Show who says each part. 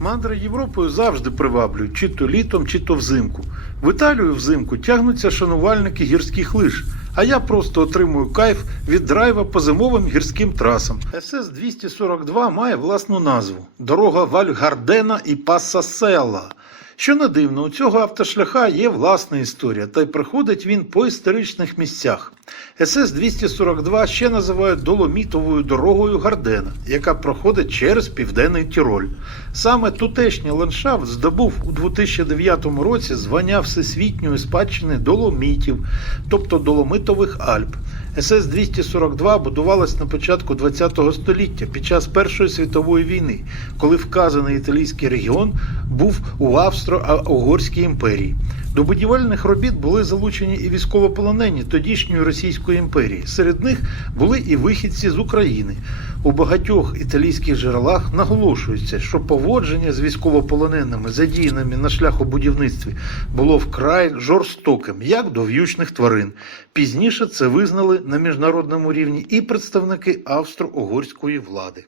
Speaker 1: Мандри Європою завжди приваблюють, чи то літом, чи то взимку. В Італію взимку тягнуться шанувальники гірських лиж, а я просто отримую кайф від драйва по зимовим гірським трасам. СС 242 має власну назву дорога Вальгардена і Пасса Селла. Що не дивно, у цього автошляха є власна історія, та й проходить він по історичних місцях. СС 242 ще називають доломітовою дорогою Гардена, яка проходить через південний Тіроль. Саме тутешній ландшафт здобув у 2009 році звання всесвітньої спадщини доломітів, тобто доломитових Альп. СС 242 будувалась на початку ХХ століття під час Першої світової війни, коли вказаний італійський регіон був у Австро-Угорській імперії. До будівельних робіт були залучені і військовополонені тодішньої Російської імперії. Серед них були і вихідці з України. У багатьох італійських джерелах наголошується, що поводження з військовополоненими, задіяними на шляхобудівництві, було вкрай жорстоким, як до в'ючних тварин. Пізніше це визнали на міжнародному рівні і представники австро-угорської влади.